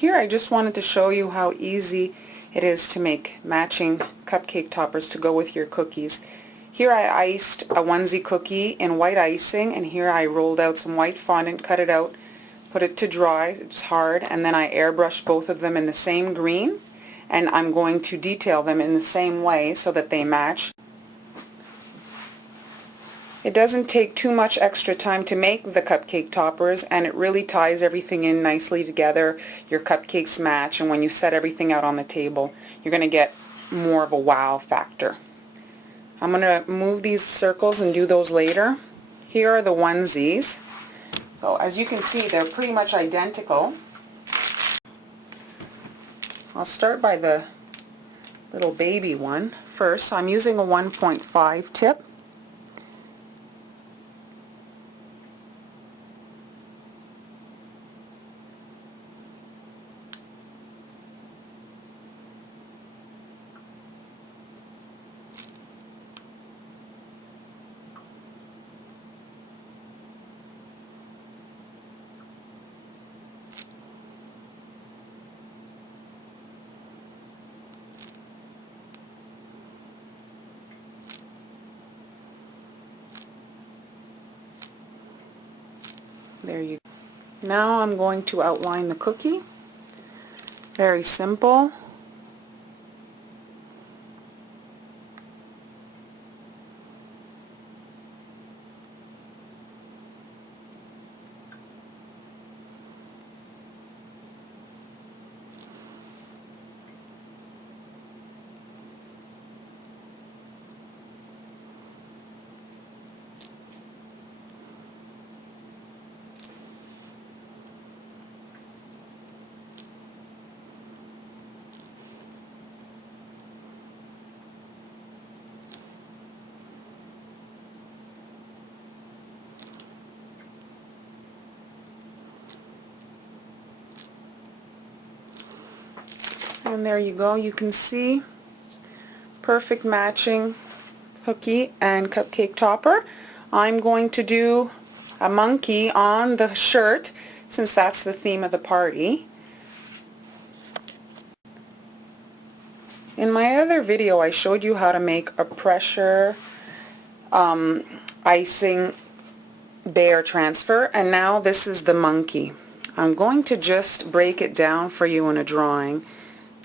Here I just wanted to show you how easy it is to make matching cupcake toppers to go with your cookies. Here I iced a onesie cookie in white icing, and here I rolled out some white fondant, cut it out, put it to dry, it's hard, and then I airbrushed both of them in the same green, and I'm going to detail them in the same way so that they match. It doesn't take too much extra time to make the cupcake toppers, and it really ties everything in nicely together. Your cupcakes match, and when you set everything out on the table, you're going to get more of a wow factor. I'm going to move these circles and do those later. Here are the onesies. So as you can see, they're pretty much identical. I'll start by the little baby one first. So I'm using a 1.5 tip. There you go. Now I'm going to outline the cookie. Very simple. And there you go. You can see perfect matching cookie and cupcake topper. I'm going to do a monkey on the shirt since that's the theme of the party. In my other video I showed you how to make a pressure icing bear transfer, and now this is the monkey. I'm going to just break it down for you in a drawing.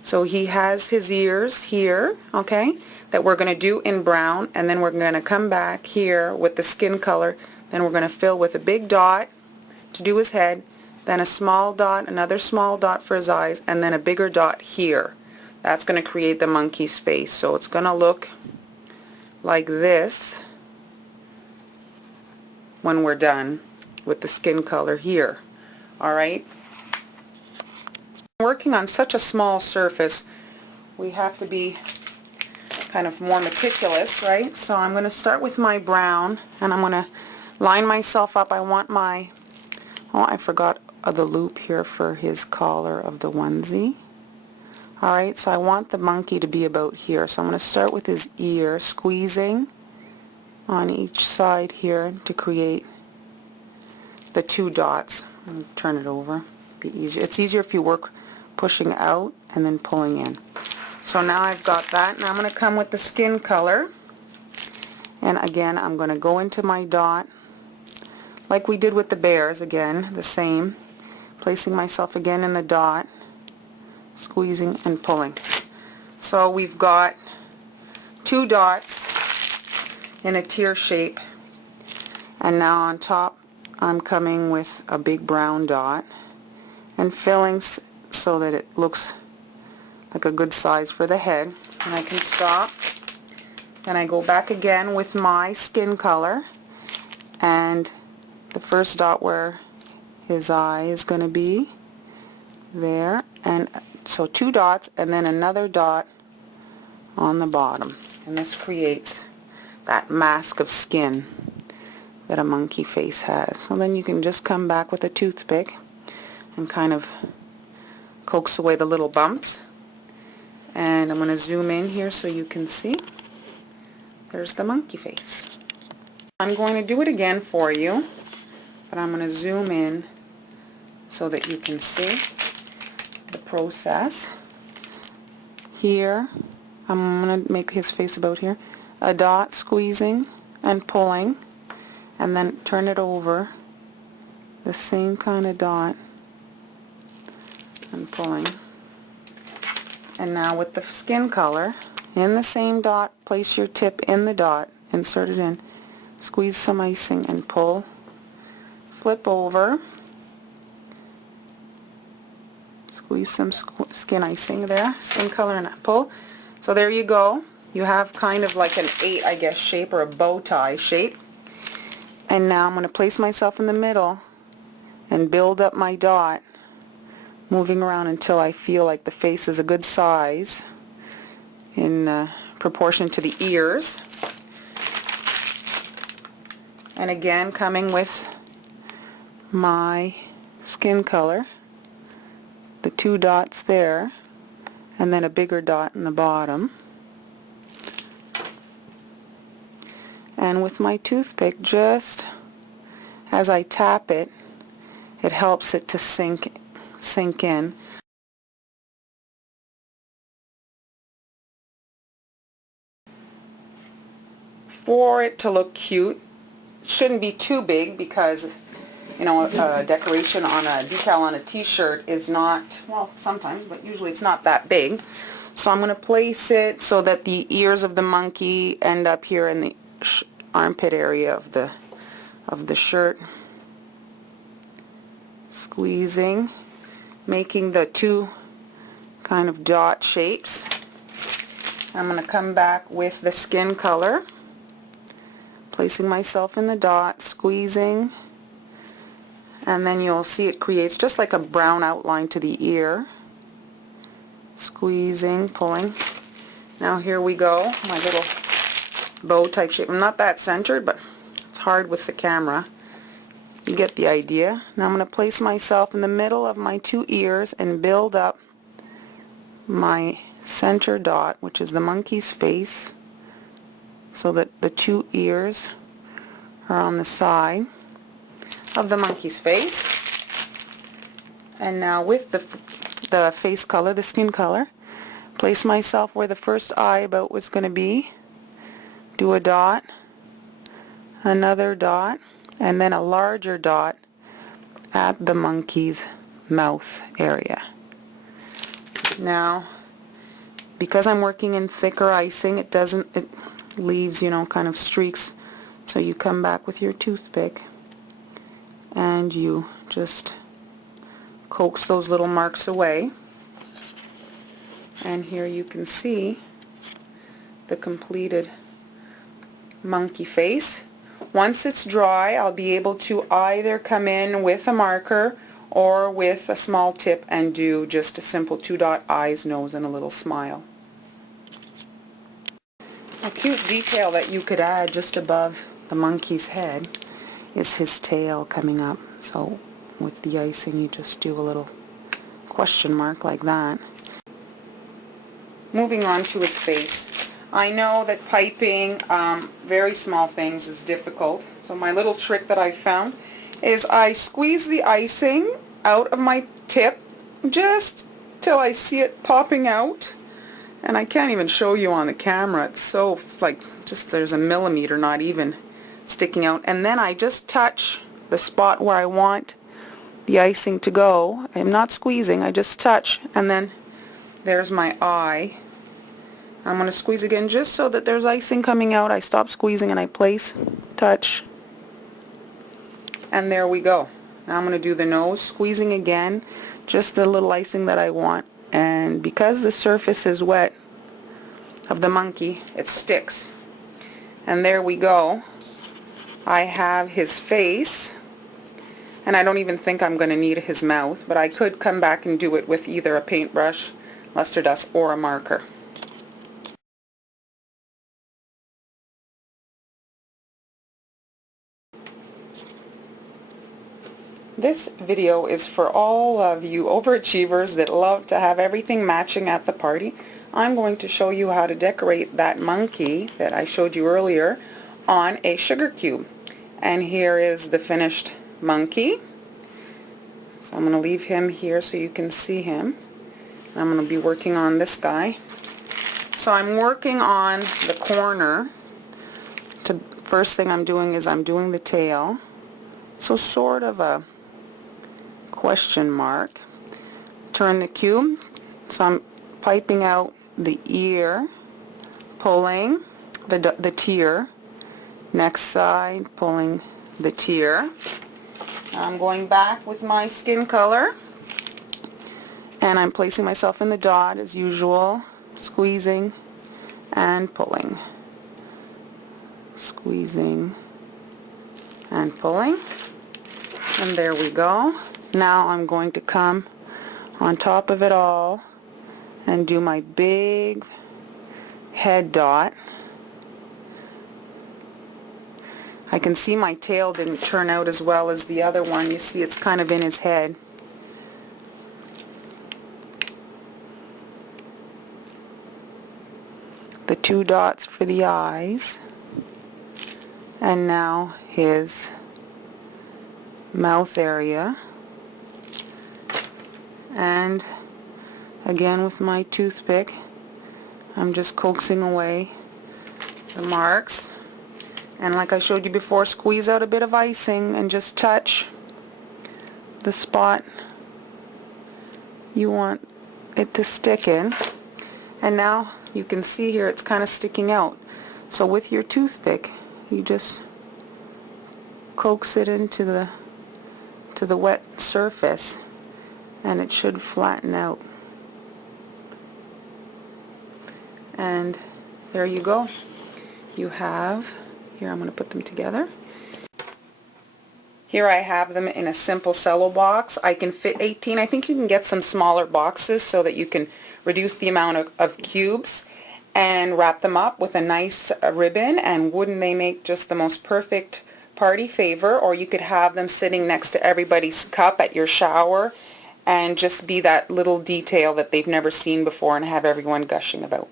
So he has his ears here, okay, that we're going to do in brown, and then we're going to come back here with the skin color. Then we're going to fill with a big dot to do his head, then a small dot, another small dot for his eyes, and then a bigger dot here. That's going to create the monkey's face. So it's going to look like this when we're done with the skin color here. Alright? Working on such a small surface, we have to be kind of more meticulous, right? So I'm going to start with my brown, and I'm going to line myself up. I want my, oh, I forgot the loop here for his collar of the onesie. Alright, so I want the monkey to be about here. So I'm going to start with his ear, squeezing on each side here to create the two dots. Let me turn it over. Be easier. It's easier if you work pushing out and then pulling in. So now I've got that. Now I'm going to come with the skin color, and again I'm going to go into my dot like we did with the bears, again the same, placing myself again in the dot, squeezing and pulling. So we've got two dots in a tear shape, and now on top I'm coming with a big brown dot and filling so that it looks like a good size for the head. And I can stop. Then I go back again with my skin color, and the first dot where his eye is going to be there, and so two dots and then another dot on the bottom, and this creates that mask of skin that a monkey face has. So then you can just come back with a toothpick and kind of coax away the little bumps. And I'm going to zoom in here so you can see. There's the monkey face. I'm going to do it again for you, but I'm going to zoom in so that you can see. process. Here, I'm going to make his face about here. A dot, squeezing and pulling, and then turn it over. The same kind of dot and pulling. And now with the skin color, in the same dot, place your tip in the dot, insert it in, squeeze some icing and pull, flip over, squeeze some skin icing there, skin color and pull. So there you go. You have kind of like an 8, I guess, shape, or a bow tie shape. And now I'm going to place myself in the middle and build up my dot, moving around until I feel like the face is a good size in proportion to the ears. And again, coming with my skin color, the 2 dots there, and then a bigger dot in the bottom. And with my toothpick, just as I tap it, it helps it to sink in. For it to look cute, it shouldn't be too big because, you know, a decoration on a decal on a t-shirt is not, well, sometimes, but usually it's not that big. So I'm going to place it so that the ears of the monkey end up here in the armpit area of the shirt. Squeezing, making the 2 kind of dot shapes. I'm going to come back with the skin color, placing myself in the dot, squeezing, and then you'll see it creates just like a brown outline to the ear. Squeezing, pulling. Now here we go, my little bow type shape. I'm not that centered, but it's hard with the camera. You get the idea. Now I'm going to place myself in the middle of my 2 ears and build up my center dot, which is the monkey's face, so that the 2 ears are on the side of the monkey's face. And now with the face color, the skin color, place myself where the first eye about was going to be, do a dot, another dot, and then a larger dot at the monkey's mouth area. Now, because I'm working in thicker icing, it leaves, you know, kind of streaks. So you come back with your toothpick and you just coax those little marks away. And here you can see the completed monkey face. Once it's dry, I'll be able to either come in with a marker or with a small tip and do just a simple 2 dot eyes, nose, and a little smile. A cute detail that you could add just above the monkey's head is his tail coming up. So with the icing, you just do a little question mark like that. Moving on to his face. I know that piping very small things is difficult, so my little trick that I found is I squeeze the icing out of my tip just till I see it popping out, and I can't even show you on the camera. It's so like just there's a millimeter not even sticking out, and then I just touch the spot where I want the icing to go. I'm not squeezing, I just touch, and then there's my eye. I'm going to squeeze again just so that there's icing coming out. I stop squeezing and I place, touch, and there we go. Now I'm going to do the nose, squeezing again, just the little icing that I want. And because the surface is wet of the monkey, it sticks. And there we go. I have his face, and I don't even think I'm going to need his mouth, but I could come back and do it with either a paintbrush, luster dust, or a marker. This video is for all of you overachievers that love to have everything matching at the party. I'm going to show you how to decorate that monkey that I showed you earlier on a sugar cube. And here is the finished monkey. So I'm going to leave him here so you can see him. I'm going to be working on this guy. So I'm working on the corner. First thing I'm doing is I'm doing the tail. So sort of a question mark. Turn the cube. So I'm piping out the ear, pulling the tear. Next side, pulling the tear. I'm going back with my skin color, and I'm placing myself in the dot as usual, squeezing and pulling. Squeezing and pulling. And there we go. Now I'm going to come on top of it all and do my big head dot. I can see my tail didn't turn out as well as the other one. You see it's kind of in his head. The 2 dots for the eyes. And now his mouth area. And again with my toothpick, I'm just coaxing away the marks. And like I showed you before, squeeze out a bit of icing and just touch the spot you want it to stick in. And now you can see here it's kind of sticking out. So with your toothpick, you just coax it into the wet surface, and it should flatten out. And there you go. You have, here I'm going to put them together. Here I have them in a simple cello box. I can fit 18. I think you can get some smaller boxes so that you can reduce the amount of cubes and wrap them up with a nice ribbon, and wouldn't they make just the most perfect party favor? Or you could have them sitting next to everybody's cup at your shower and just be that little detail that they've never seen before and have everyone gushing about.